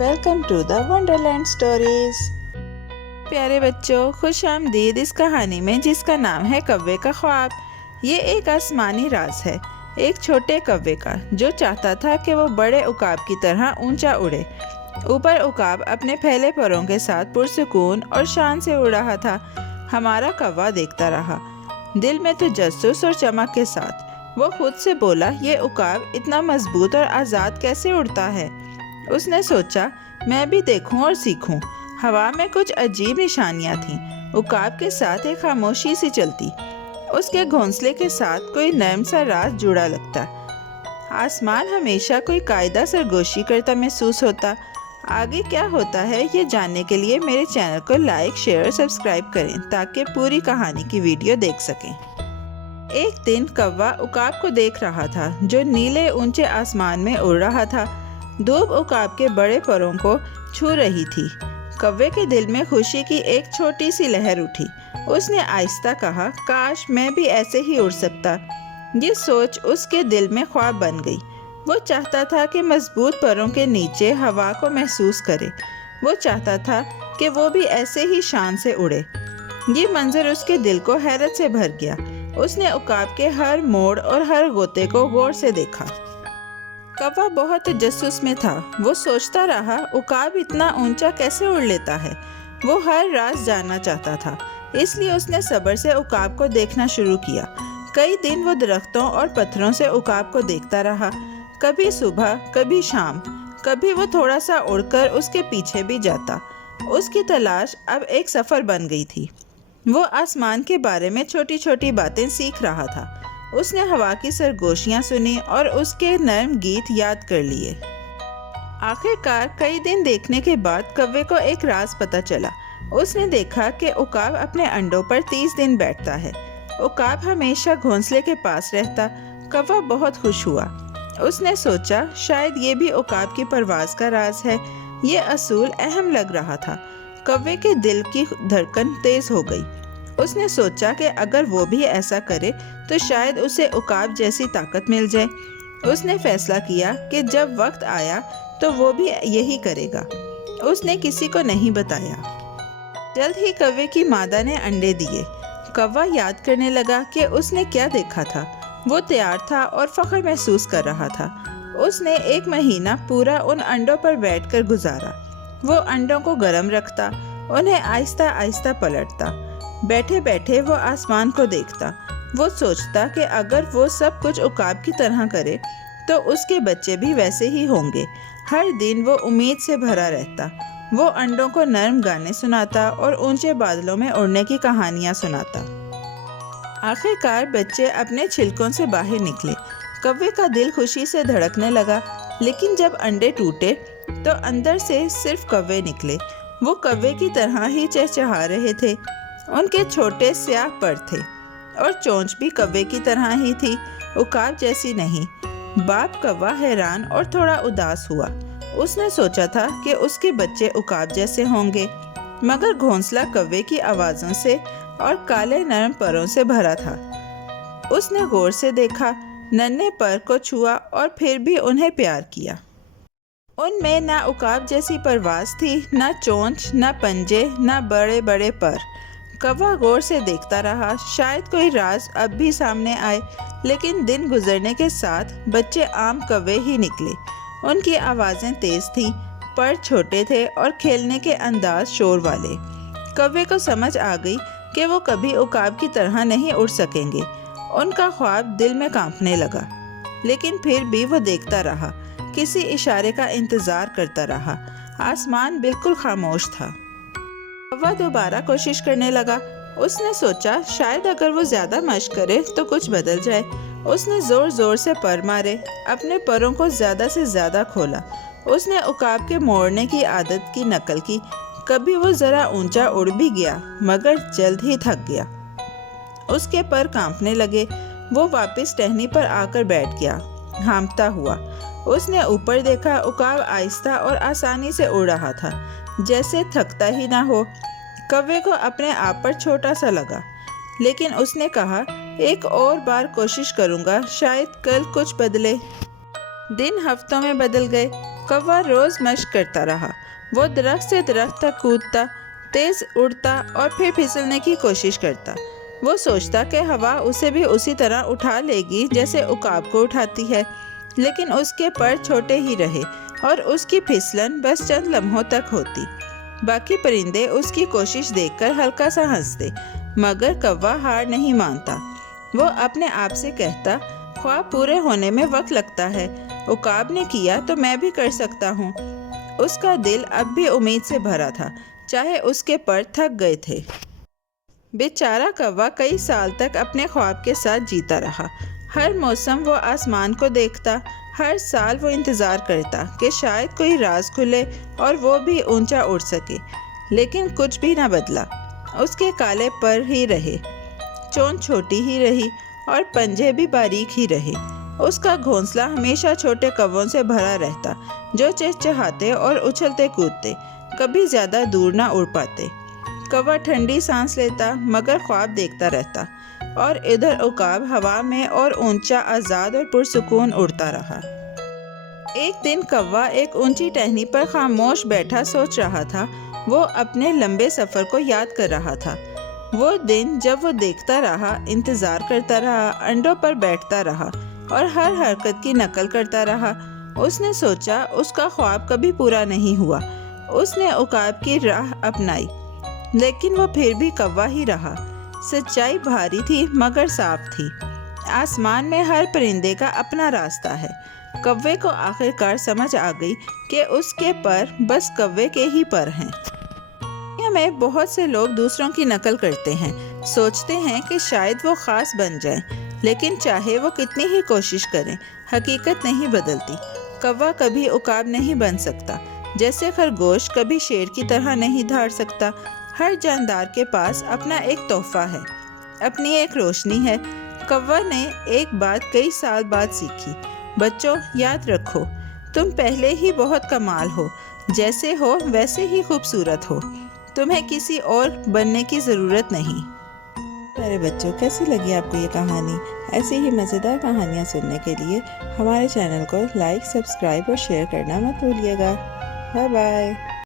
Welcome to the wonderland stories. प्यारे बच्चों, खुश आमदीद इस कहानी में जिसका नाम है कव्वे का ख्वाब। ये एक आसमानी राज है, एक छोटे कव्वे का जो चाहता था कि वो बड़े उकाब की तरह ऊंचा उड़े। ऊपर उकाब अपने फैले परों के साथ पुरसुकून और शान से उड़ रहा था। हमारा कव्वा देखता रहा, दिल में तजस्सुस और चमक के साथ। वो खुद से बोला, ये उकाब इतना मजबूत और आज़ाद कैसे उड़ता है। उसने सोचा, मैं भी देखूं और सीखूं। हवा में कुछ अजीब निशानियां थीं। उकाब के साथ एक खामोशी सी चलती। उसके घोंसले के साथ कोई नर्म सा राज जुड़ा लगता। आसमान हमेशा कोई कायदा सरगोशी करता महसूस होता। आगे क्या होता है ये जानने के लिए मेरे चैनल को लाइक, शेयर और सब्सक्राइब करें ताकि पूरी कहानी की वीडियो देख सकें। एक दिन कव्वा उकाब को देख रहा था जो नीले ऊंचे आसमान में उड़ रहा था। धूप उकाब के बड़े परों को छू रही थी। कव्वे के दिल में खुशी की एक छोटी सी लहर उठी। उसने आहिस्ता कहा, काश मैं भी ऐसे ही उड़ सकता। ये सोच उसके दिल में ख्वाब बन गई। वो चाहता था कि मजबूत परों के नीचे हवा को महसूस करे। वो चाहता था कि वो भी ऐसे ही शान से उड़े। ये मंजर उसके दिल को हैरत से भर गया। उसने उकाब के हर मोड़ और हर गोते को गौर से देखा। कव्वा बहुत तजस्सुस में था। वो सोचता रहा, उकाब इतना ऊंचा कैसे उड़ लेता है। वो हर राज जानना चाहता था, इसलिए उसने सब्र से उकाब को देखना शुरू किया। कई दिन वो दरख्तों और पत्थरों से उकाब को देखता रहा, कभी सुबह, कभी शाम। कभी वो थोड़ा सा उड़कर उसके पीछे भी जाता। उसकी तलाश अब एक सफ़र बन गई थी। वो आसमान के बारे में छोटी छोटी बातें सीख रहा था। उसने हवा की सरगोशियां सुनी और उसके नर्म गीत याद कर लिए। आखिरकार कई दिन देखने के बाद कव्वे को एक राज पता चला। उसने देखा कि उकाब अपने अंडों पर 30 दिन बैठता है। उकाब हमेशा घोंसले के पास रहता। कव्वा बहुत खुश हुआ। उसने सोचा, शायद ये भी उकाब की परवाज़ का राज है। ये असूल अहम लग रहा था। कव्वे के दिल की धड़कन तेज हो गई। उसने सोचा कि अगर वो भी ऐसा करे तो शायद उसे उकाब जैसी ताकत मिल जाए। उसने फैसला किया कि जब वक्त आया तो वो भी यही करेगा। उसने किसी को नहीं बताया। जल्द ही कव्वे की मादा ने अंडे दिए। कव्वा याद करने लगा कि उसने क्या देखा था। वो तैयार था और फख्र महसूस कर रहा था। उसने 1 महीना पूरा उन अंडों पर बैठकर गुजारा। वो अंडों को गर्म रखता, उन्हें आहिस्ता आहिस्ता पलटता। बैठे बैठे वो आसमान को देखता। वो सोचता कि अगर वो सब कुछ उकाब की तरह करे तो उसके बच्चे भी वैसे ही होंगे। हर दिन वो उम्मीद से भरा रहता। वो अंडों को नर्म गाने सुनाता और ऊंचे बादलों में उड़ने की कहानियां सुनाता। आखिरकार बच्चे अपने छिलकों से बाहर निकले। कव्वे का दिल खुशी से धड़कने लगा। लेकिन जब अंडे टूटे तो अंदर से सिर्फ कव्वे निकले। वो कव्वे की तरह ही चहचहा रहे थे। उनके छोटे स्याह पर थे और चोंच भी कव्वे की तरह ही थी, उकाब जैसी नहीं। बाप कव्वा हैरान और थोड़ा उदास हुआ। उसने सोचा था कि उसके बच्चे उकाब जैसे होंगे, मगर घोंसला कव्वे की आवाज़ों से और काले नरम परों से भरा था। उसने गौर से देखा, नन्हे पर को छुआ और फिर भी उन्हें प्यार किया। उनमें ना उकाब जैसी परवाज़ थी, ना चोंच, ना पंजे, ना बड़े बड़े पर। कव्वा गौर से देखता रहा, शायद कोई राज अब भी सामने आए। लेकिन दिन गुजरने के साथ बच्चे आम कव्वे ही निकले। उनकी आवाज़ें तेज़ थीं, पर छोटे थे और खेलने के अंदाज शोर वाले। कव्वे को समझ आ गई कि वो कभी उकाब की तरह नहीं उड़ सकेंगे। उनका ख्वाब दिल में कांपने लगा। लेकिन फिर भी वो देखता रहा, किसी इशारे का इंतज़ार करता रहा। आसमान बिल्कुल खामोश था। कव्वा दोबारा कोशिश करने लगा। उसने सोचा, शायद अगर वो ज़्यादा मशक करे तो कुछ बदल जाए। उसने ज़ोर ज़ोर से पर मारे, अपने परों को ज़्यादा से ज़्यादा खोला। उसने उकाब के मोड़ने की आदत की नकल की। कभी वो ज़रा ऊंचा उड़ भी गया, मगर जल्द ही थक गया। उसके पर कांपने लगे। वो वापस टहनी पर आकर बैठ गया, हांफता हुआ। उसने ऊपर देखा, उकाब आहिस्ता और आसानी से उड़ रहा था, जैसे थकता ही ना हो। कव्वे को अपने आप पर छोटा सा लगा, लेकिन उसने कहा, एक और बार कोशिश करूंगा, शायद कल कुछ बदले। दिन हफ्तों में बदल गए। कौवा रोज मशक करता रहा। वो दरख्त से दरख्त तक कूदता, तेज उड़ता और फिर फिसलने की कोशिश करता। वो सोचता कि हवा उसे भी उसी तरह उठा लेगी जैसे उकाब को उठाती है, लेकिन उसके पर छोटे ही रहे और उसकी फिसलन बस चंद लम्हों तक होती। बाकी परिंदे उसकी कोशिश देखकर हल्का सा हंसते, मगर कौवा हार नहीं मानता। वो अपने आप से कहता, ख्वाब पूरे होने में वक्त लगता है, उकाब ने किया तो मैं भी कर सकता हूँ। उसका दिल अब भी उम्मीद से भरा था, चाहे उसके पर थक गए थे। बेचारा कौवा कई साल तक अपने ख्वाब के साथ जीता रहा। हर मौसम वो आसमान को देखता, हर साल वो इंतज़ार करता कि शायद कोई राज खुले और वो भी ऊंचा उड़ सके, लेकिन कुछ भी ना बदला। उसके काले पर ही रहे, चोंच छोटी ही रही और पंजे भी बारीक ही रहे। उसका घोंसला हमेशा छोटे कौवों से भरा रहता, जो चहचहाते और उछलते कूदते, कभी ज़्यादा दूर ना उड़ पाते। कौवा ठंडी सांस लेता मगर ख्वाब देखता रहता, और इधर उकाब हवा में और ऊंचा, आज़ाद और पुरसुकून उड़ता रहा। एक दिन कौवा एक ऊंची टहनी पर खामोश बैठा सोच रहा था। वो अपने लंबे सफ़र को याद कर रहा था। वो दिन जब वो देखता रहा, इंतज़ार करता रहा, अंडों पर बैठता रहा और हर हरकत की नकल करता रहा। उसने सोचा उसका ख्वाब कभी पूरा नहीं हुआ। उसने उकाब की राह अपनाई, लेकिन वो फिर भी कौवा ही रहा। सच्चाई भारी थी मगर साफ थी। आसमान में हर परिंदे का अपना रास्ता है। कौवे को आखिरकार समझ आ गई कि उसके पर बस कौवे के ही पर हैं। दुनिया में बहुत से लोग दूसरों की नकल करते हैं, सोचते हैं कि शायद वो ख़ास बन जाएं, लेकिन चाहे वो कितनी ही कोशिश करें, हकीकत नहीं बदलती। कौवा कभी उकाब नहीं बन सकता, जैसे खरगोश कभी शेर की तरह नहीं दहाड़ सकता। हर जानदार के पास अपना एक तोहफा है, अपनी एक रोशनी है। कौवा ने एक बात कई साल बाद सीखी, बच्चों याद रखो, तुम पहले ही बहुत कमाल हो, जैसे हो वैसे ही खूबसूरत हो, तुम्हें किसी और बनने की ज़रूरत नहीं। प्यारे बच्चों, कैसी लगी आपको ये कहानी? ऐसी ही मज़ेदार कहानियाँ सुनने के लिए हमारे चैनल को लाइक, सब्सक्राइब और शेयर करना मत भूलिएगा। Bye bye.